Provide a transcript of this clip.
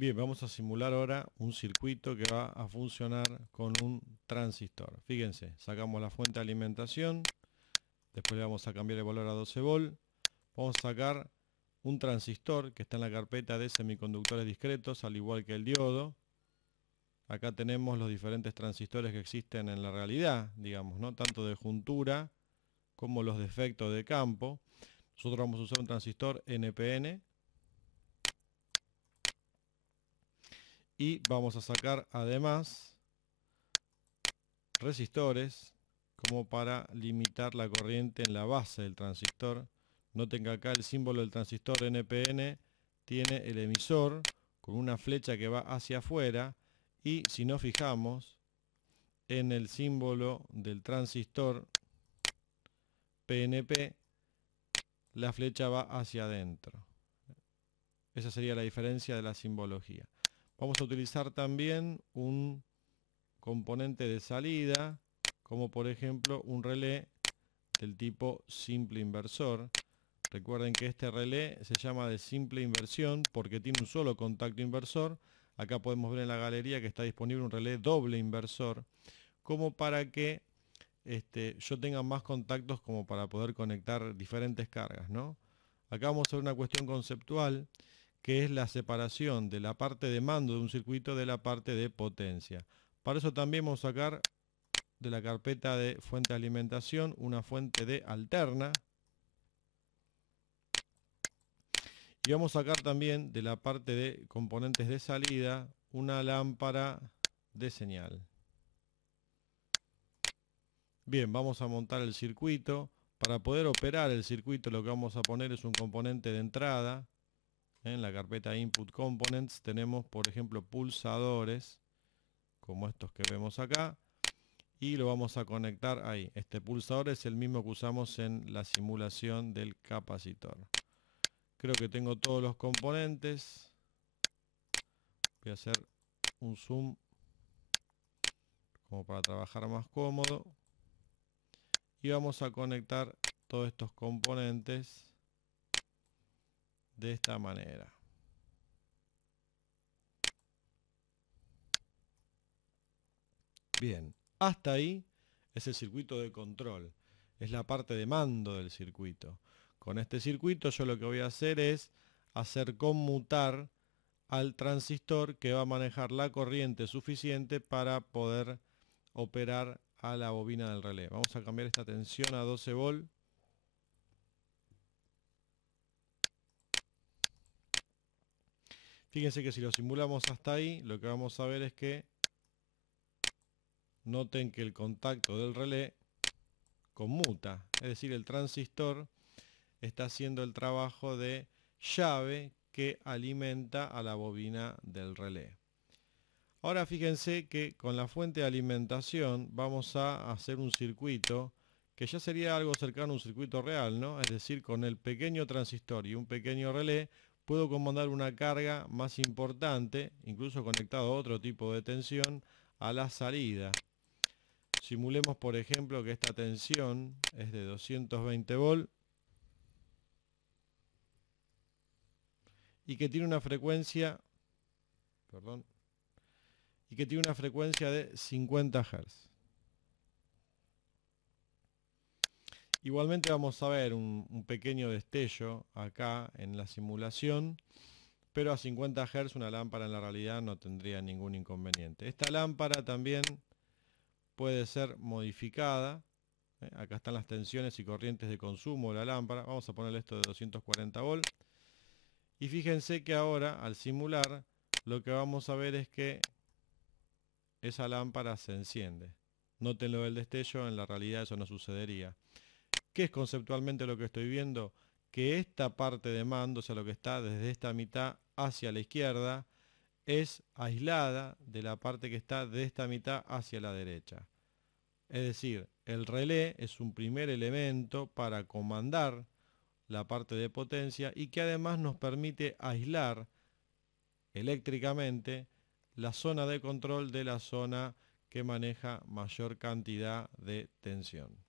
Bien, vamos a simular ahora un circuito que va a funcionar con un transistor. Fíjense, sacamos la fuente de alimentación, después le vamos a cambiar el valor a 12 volt. Vamos a sacar un transistor que está en la carpeta de semiconductores discretos, al igual que el diodo. Acá tenemos los diferentes transistores que existen en la realidad, digamos, ¿no? Tanto de juntura como los de efecto de campo. Nosotros vamos a usar un transistor NPN. Y vamos a sacar además resistores como para limitar la corriente en la base del transistor. Noten que acá el símbolo del transistor NPN tiene el emisor con una flecha que va hacia afuera, y si nos fijamos en el símbolo del transistor PNP, la flecha va hacia adentro. Esa sería la diferencia de la simbología. Vamos a utilizar también un componente de salida, como por ejemplo un relé del tipo simple inversor. Recuerden que este relé se llama de simple inversión porque tiene un solo contacto inversor. Acá podemos ver en la galería que está disponible un relé doble inversor, como para que yo tenga más contactos como para poder conectar diferentes cargas, ¿no? Acá vamos a ver una cuestión conceptual, que es la separación de la parte de mando de un circuito de la parte de potencia. Para eso también vamos a sacar de la carpeta de fuente de alimentación una fuente de alterna, y vamos a sacar también de la parte de componentes de salida una lámpara de señal. Bien, vamos a montar el circuito. Para poder operar el circuito lo que vamos a poner es un componente de entrada. En la carpeta Input Components tenemos, por ejemplo, pulsadores, como estos que vemos acá, y lo vamos a conectar ahí. Este pulsador es el mismo que usamos en la simulación del capacitor. Creo que tengo todos los componentes. Voy a hacer un zoom como para trabajar más cómodo. Y vamos a conectar todos estos componentes de esta manera. Bien, hasta ahí es el circuito de control. Es la parte de mando del circuito. Con este circuito yo lo que voy a hacer es hacer conmutar al transistor que va a manejar la corriente suficiente para poder operar a la bobina del relé. Vamos a cambiar esta tensión a 12 volt. Fíjense que si lo simulamos hasta ahí, lo que vamos a ver es que noten que el contacto del relé conmuta, es decir, el transistor está haciendo el trabajo de llave que alimenta a la bobina del relé. Ahora fíjense que con la fuente de alimentación vamos a hacer un circuito que ya sería algo cercano a un circuito real, ¿no? Es decir, con el pequeño transistor y un pequeño relé puedo comandar una carga más importante, incluso conectado a otro tipo de tensión, a la salida. Simulemos, por ejemplo, que esta tensión es de 220 volt y que tiene una frecuencia, de 50 Hz. Igualmente vamos a ver un pequeño destello acá en la simulación, pero a 50 Hz una lámpara en la realidad no tendría ningún inconveniente. Esta lámpara también puede ser modificada. Acá están las tensiones y corrientes de consumo de la lámpara. Vamos a ponerle esto de 240 volt. Y fíjense que ahora, al simular, lo que vamos a ver es que esa lámpara se enciende. Noten lo del destello, en la realidad eso no sucedería. ¿Qué es conceptualmente lo que estoy viendo? Que esta parte de mando, o sea, lo que está desde esta mitad hacia la izquierda, es aislada de la parte que está de esta mitad hacia la derecha. Es decir, el relé es un primer elemento para comandar la parte de potencia y que además nos permite aislar eléctricamente la zona de control de la zona que maneja mayor cantidad de tensión.